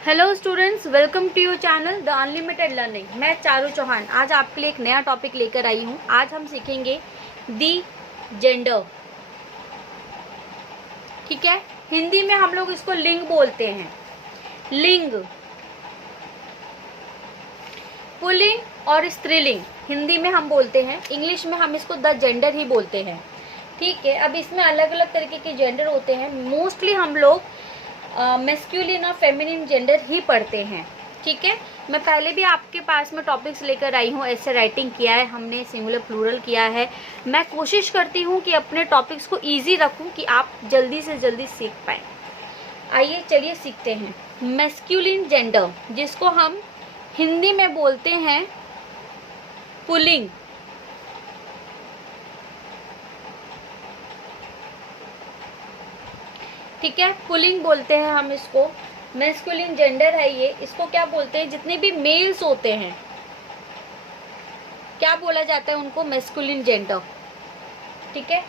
Hello students, welcome to your channel the unlimited learning. मैं चारू चौहान आज आपके लिए एक नया टॉपिक लेकर आई हूँ। आज हम सीखेंगे दी जेंडर। ठीक है, हिंदी में हम लोग इसको लिंग बोलते हैं। लिंग, पुल्लिंग और स्त्रीलिंग हिंदी में हम बोलते हैं। इंग्लिश में हम इसको द जेंडर ही बोलते हैं। ठीक है, अब इसमें अलग अलग तरीके के जेंडर होते हैं। मोस्टली हम लोग मैस्कुलिन और फेमिनिन जेंडर ही पढ़ते हैं। ठीक है, मैं पहले भी आपके पास में टॉपिक्स लेकर आई हूँ, ऐसे राइटिंग किया है हमने, सिंगुलर प्लूरल किया है। मैं कोशिश करती हूँ कि अपने टॉपिक्स को इजी रखूँ कि आप जल्दी से जल्दी सीख पाएँ। आइए चलिए सीखते हैं। मैस्कुलिन जेंडर, जिसको हम हिंदी में बोलते हैं पुल्लिंग। ठीक है, पुल्लिंग बोलते हैं हम इसको। मैस्कुलिन जेंडर है ये। इसको क्या बोलते हैं? जितने भी मेल्स होते हैं क्या बोला जाता है उनको? Masculine gender. ठीक है,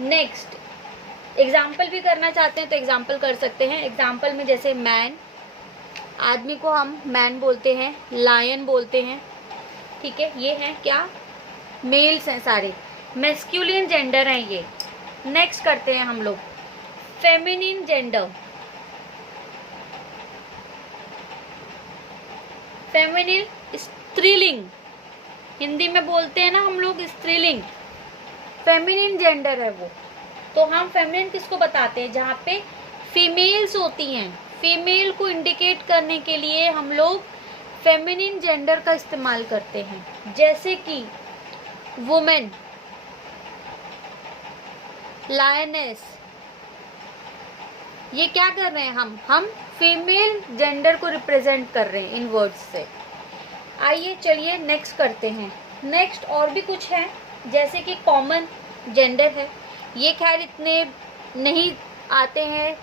नेक्स्ट एग्जाम्पल भी करना चाहते हैं तो एग्जाम्पल कर सकते हैं। एग्जाम्पल में जैसे मैन, आदमी को हम मैन बोलते हैं, लायन बोलते हैं। ठीक है, ये हैं क्या? मेल्स हैं सारे, मैस्कुलिन जेंडर हैं ये। नेक्स्ट करते हैं हम लोग फेमिनिन जेंडर। फेमिनिन स्त्रीलिंग, हिंदी में बोलते हैं ना हम लोग स्त्रीलिंग। फेमिनिन जेंडर है वो। तो हम फेमिनिन किसको बताते हैं? जहाँ पे फीमेल्स होती हैं। फीमेल को इंडिकेट करने के लिए हम लोग फेमिनिन जेंडर का इस्तेमाल करते हैं। जैसे कि वुमेन, लायनेस। ये क्या कर रहे हैं? हम फीमेल जेंडर को रिप्रेजेंट कर रहे हैं इन वर्ड्स से। आइए चलिए नेक्स्ट करते हैं। नेक्स्ट और भी कुछ है, जैसे कि कॉमन जेंडर है। ये खैर इतने नहीं आते हैं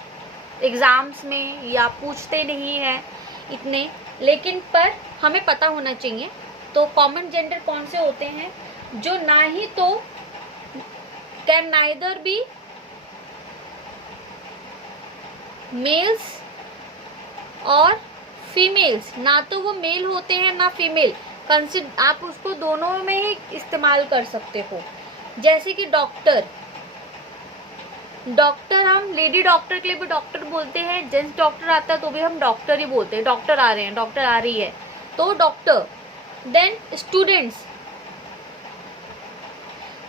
एग्जाम्स में या पूछते नहीं हैं इतने, लेकिन पर हमें पता होना चाहिए। तो कॉमन जेंडर कौन से होते हैं? जो ना ही तो कैन नाइदर बी मेल्स और फीमेल्स, ना तो वो मेल होते हैं ना फीमेल। आप उसको दोनों में ही इस्तेमाल कर सकते हो। जैसे कि डॉक्टर, डॉक्टर हम लेडी डॉक्टर के लिए भी डॉक्टर बोलते हैं। जेंट्स डॉक्टर आता है तो भी हम डॉक्टर ही बोलते हैं। डॉक्टर आ रहे हैं, डॉक्टर आ रही है तो डॉक्टर। देन स्टूडेंट्स,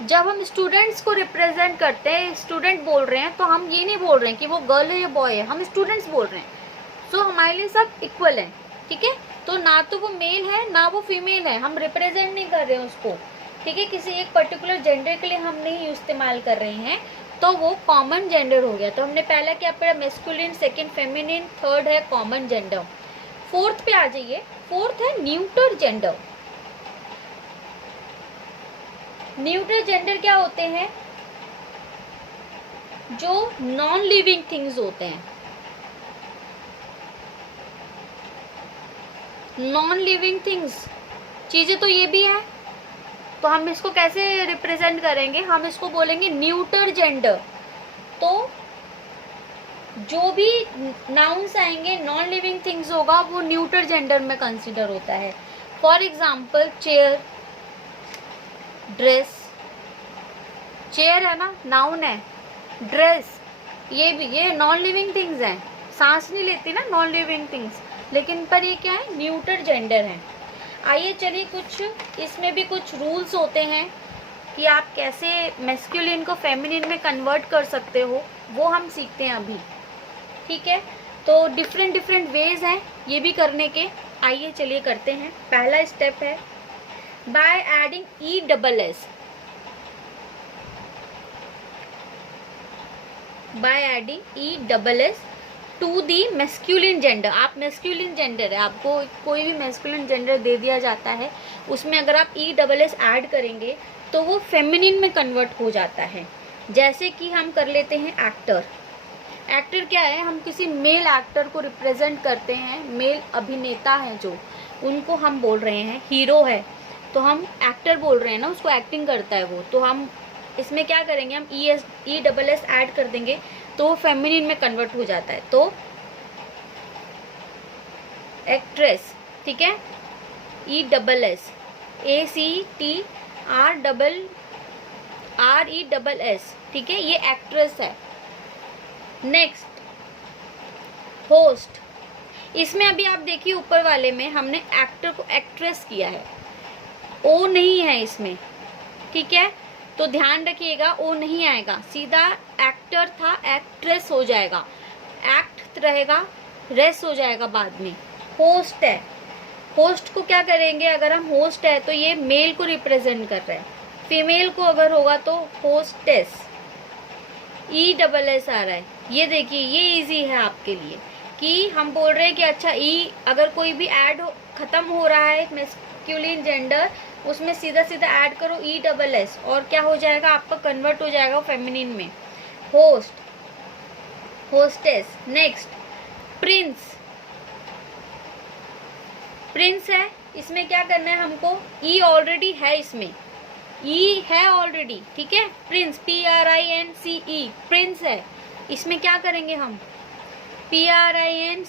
जब हम स्टूडेंट्स को रिप्रेजेंट करते हैं, स्टूडेंट बोल रहे हैं, तो हम ये नहीं बोल रहे हैं कि वो गर्ल है या बॉय है, हम स्टूडेंट्स बोल रहे हैं। सो हमारे लिए सब इक्वल है। ठीक है, तो ना तो वो मेल है ना वो फीमेल है, हम रिप्रेजेंट नहीं कर रहे हैं उसको। ठीक है, किसी एक पर्टिकुलर जेंडर के लिए हम नहीं इस्तेमाल कर रहे हैं, तो वो कॉमन जेंडर हो गया। तो हमने पहला क्या पढ़ा? मैस्कुलिन, सेकेंड फेमिनिन, थर्ड है कॉमन जेंडर। फोर्थ पे आ जाइए। फोर्थ है न्यूट्रल जेंडर। न्यूट्रल जेंडर क्या होते हैं? जो नॉन लिविंग थिंग्स होते हैं। नॉन लिविंग थिंग्स, चीजें तो ये भी है, तो हम इसको कैसे रिप्रेजेंट करेंगे? हम इसको बोलेंगे न्यूट्रल जेंडर। तो जो भी नाउन्स आएंगे नॉन लिविंग थिंग्स होगा वो न्यूट्रल जेंडर में कंसीडर होता है। For example chair, dress. Chair है ना, नाउन है। ड्रेस, ये भी ये नॉन लिविंग थिंग्स हैं। सांस नहीं लेती ना नॉन लिविंग थिंग्स, लेकिन पर ये क्या है? न्यूट्रल जेंडर है। आइए चलिए कुछ इसमें भी कुछ रूल्स होते हैं कि आप कैसे मैस्कुलिन को फेमिनिन में कन्वर्ट कर सकते हो, वो हम सीखते हैं अभी। ठीक है, तो डिफरेंट वेज हैं ये भी करने के। आइए चलिए करते हैं। पहला स्टेप है by adding ESS। By adding ESS to the masculine gender. आप मैस्कुलिन जेंडर है, आपको कोई भी मैस्कुलिन जेंडर दे दिया जाता है, उसमें अगर आप ESS ऐड करेंगे तो वो फेमिनिन में कन्वर्ट हो जाता है। जैसे कि हम कर लेते हैं एक्टर। एक्टर क्या है? हम किसी मेल एक्टर को रिप्रेजेंट करते हैं। मेल अभिनेता है जो, उनको हम बोल रहे हैं। हीरो है तो हम एक्टर बोल रहे हैं ना, उसको एक्टिंग करता है वो। तो हम इसमें क्या करेंगे? हम ESS ऐड कर देंगे तो वो फेमिनिन में कन्वर्ट हो जाता है। तो एक्ट्रेस, ठीक है, ESS, ACTRESS, ठीक है, ये एक्ट्रेस है। नेक्स्ट होस्ट, इसमें अभी आप देखिए ऊपर वाले में हमने एक्टर को एक्ट्रेस किया है, ओ नहीं है इसमें, ठीक है, तो ध्यान रखिएगा ओ नहीं आएगा, सीधा एक्टर था एक्ट्रेस हो जाएगा, एक्ट रहेगा, रेस हो जाएगा बाद में। होस्ट है, होस्ट को क्या करेंगे, अगर हम होस्ट है तो ये मेल को रिप्रेजेंट कर रहे हैं, फीमेल को अगर होगा तो होस्टेस, ESS आ रहा है। ये देखिए ये इजी है आपके लिए कि हम बोल रहे हैं कि अच्छा अगर कोई भी ऐड खत्म हो रहा है मैस्कुलिन जेंडर, उसमें सीधा सीधा ऐड करो ESS और क्या हो जाएगा, आपका कन्वर्ट हो जाएगा फेमिनिन में, host, hostess. Next Prince, Prince है, इसमें क्या करना है हमको, ऑलरेडी है, इसमें है ऑलरेडी, ठीक है, प्रिंस PRINCE, प्रिंस है, इसमें क्या करेंगे हम, PRINCESS,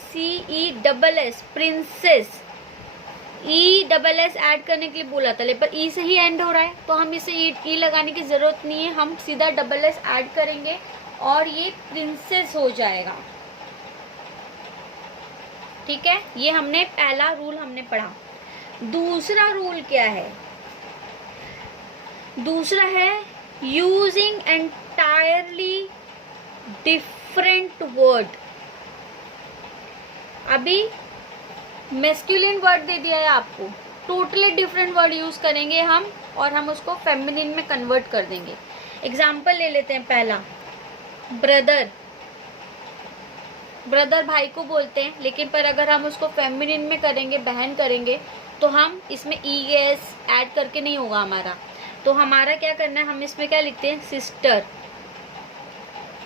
प्रिंसेस, ESS ऐड करने के लिए बोला था, लेकिन पर से ही एंड हो रहा है, तो हम इसे ई लगाने की जरूरत नहीं है, हम सीधा SS ऐड करेंगे और ये प्रिंसेस हो जाएगा, ठीक है। ये हमने पहला रूल हमने पढ़ा। दूसरा रूल क्या है, दूसरा है यूजिंग एंटायरली डिफरेंट वर्ड। अभी मैस्कुलिन वर्ड दे दिया है आपको, टोटली डिफरेंट वर्ड यूज करेंगे हम और हम उसको फेमिनिन में कन्वर्ट कर देंगे। एग्जाम्पल ले लेते हैं, पहला ब्रदर, ब्रदर भाई को बोलते हैं, लेकिन पर अगर हम उसको फेमिनिन में करेंगे, बहन करेंगे, तो हम इसमें ES ऐड करके नहीं होगा हमारा, तो हमारा क्या करना है, हम इसमें क्या लिखते हैं, सिस्टर,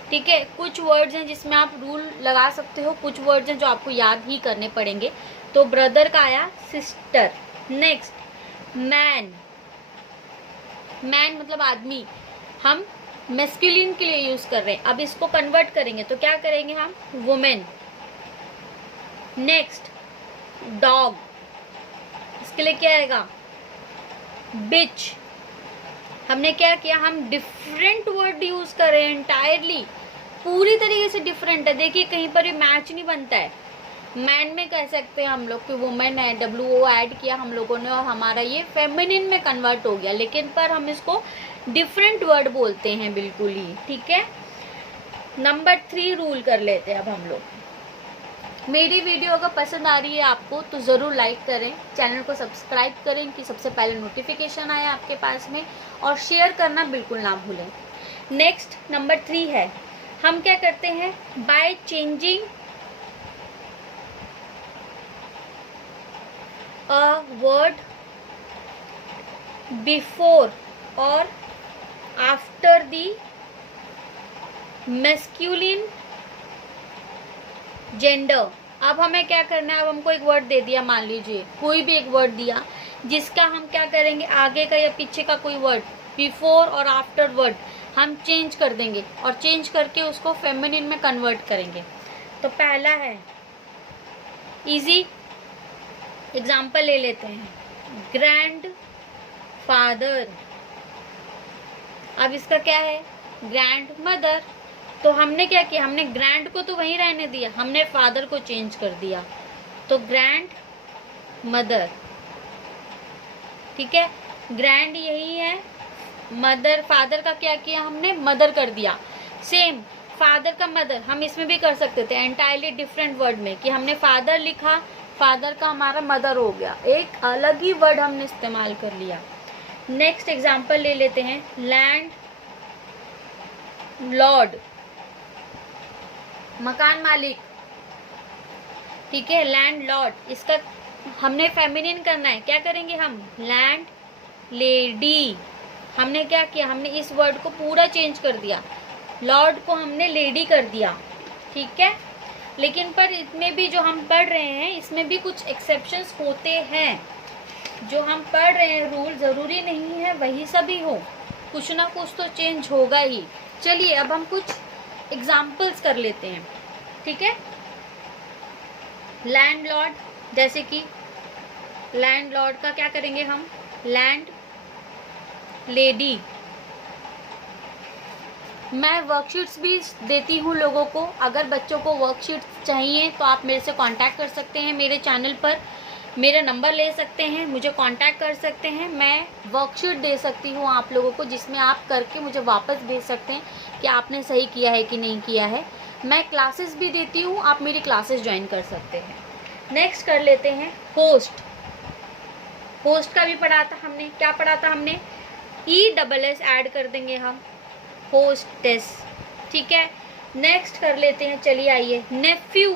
ठीक है। कुछ वर्ड्स हैं जिसमें आप रूल लगा सकते हो, कुछ वर्ड्स हैं जो आपको याद ही करने पड़ेंगे, तो ब्रदर का आया सिस्टर। नेक्स्ट मैन, मैन मतलब आदमी, हम मैस्कुलिन के लिए यूज कर रहे हैं, अब इसको कन्वर्ट करेंगे तो क्या करेंगे हम, वुमेन। नेक्स्ट डॉग, इसके लिए क्या आएगा, बिच। हमने क्या किया, हम डिफरेंट वर्ड यूज कर रहे हैं, एंटायरली पूरी तरीके से डिफरेंट है, देखिए कहीं पर भी मैच नहीं बनता है। मैन में कह सकते हैं हम लोग कि वुमेन है, WO ऐड किया हम लोगों ने और हमारा ये फेमिनिन में कन्वर्ट हो गया, लेकिन पर हम इसको डिफरेंट वर्ड बोलते हैं बिल्कुल ही, ठीक है। नंबर 3 रूल कर लेते हैं अब हम लोग। मेरी वीडियो अगर पसंद आ रही है आपको तो ज़रूर लाइक करें, चैनल को सब्सक्राइब करें कि सबसे पहले नोटिफिकेशन आए आपके पास में, और शेयर करना बिल्कुल ना भूलें। नेक्स्ट नंबर 3 है, हम क्या करते हैं, by changing a word before और आफ्टर दी मैस्कुलिन जेंडर। अब हमें क्या करना है, अब हमको एक वर्ड दे दिया, मान लीजिए कोई भी एक वर्ड दिया, जिसका हम क्या करेंगे, आगे का या पीछे का कोई वर्ड, बिफोर और आफ्टर वर्ड हम चेंज कर देंगे और चेंज करके उसको फेमिनिन में कन्वर्ट करेंगे। तो पहला है इजी, एग्जाम्पल ले लेते हैं, ग्रैंड फादर। अब इसका क्या है, ग्रैंड मदर। तो हमने क्या किया, हमने ग्रैंड को तो वहीं रहने दिया, हमने फादर को चेंज कर दिया, तो ग्रैंड मदर, ठीक है। ग्रैंड यही है, मदर, फादर का क्या किया हमने, मदर कर दिया। सेम फादर का मदर हम इसमें भी कर सकते थे, एंटायरली डिफरेंट वर्ड में, कि हमने फादर लिखा, फादर का हमारा मदर हो गया, एक अलग ही वर्ड हमने इस्तेमाल कर लिया। नेक्स्ट एग्जाम्पल ले लेते हैं, लैंड लॉर्ड, मकान मालिक, ठीक है, लैंड लॉर्ड। इसका हमने फेमिनिन करना है, क्या करेंगे हम, लैंड लेडी। हमने क्या किया, हमने इस वर्ड को पूरा चेंज कर दिया, लॉर्ड को हमने लेडी कर दिया, ठीक है। लेकिन पर इसमें भी जो हम पढ़ रहे हैं, इसमें भी कुछ एक्सेप्शंस होते हैं, जो हम पढ़ रहे हैं रूल ज़रूरी नहीं है वही सभी हो, कुछ ना कुछ तो चेंज होगा ही। चलिए अब हम कुछ एग्जाम्पल्स कर लेते हैं, ठीक है। लैंडलॉर्ड जैसे कि लैंडलॉर्ड का क्या करेंगे हम, लैंड लेडी। मैं वर्कशीट्स भी देती हूँ लोगों को, अगर बच्चों को वर्कशीट्स चाहिए तो आप मेरे से कांटेक्ट कर सकते हैं, मेरे चैनल पर मेरा नंबर ले सकते हैं, मुझे कांटेक्ट कर सकते हैं। मैं वर्कशीट दे सकती हूँ आप लोगों को, जिसमें आप करके मुझे वापस भेज सकते हैं कि आपने सही किया है कि नहीं किया है। मैं क्लासेस भी देती हूँ, आप मेरी क्लासेस ज्वाइन कर सकते हैं। नेक्स्ट कर लेते हैं होस्ट। होस्ट का भी पढ़ा था हमने, क्या पढ़ा था हमने, ESS ऐड कर देंगे हम, होस्टेस, ठीक है। नेक्स्ट कर लेते हैं, चलिए आइए, नेफ्यू।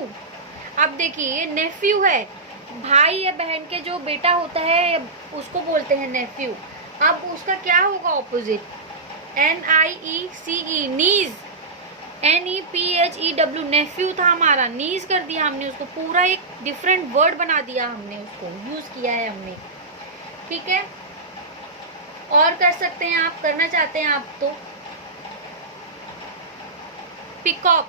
अब देखिए ये नेफ्यू है, भाई या बहन के जो बेटा होता है उसको बोलते हैं नेफ्यू। अब उसका क्या होगा ऑपोजिट, NIECE, नीज, NEPHEW, नेफ्यू था हमारा, नीज कर दिया हमने उसको, पूरा एक डिफरेंट वर्ड बना दिया हमने, उसको यूज किया है हमने, ठीक है। और कर सकते हैं आप, करना चाहते हैं आप तो, पिकॉक,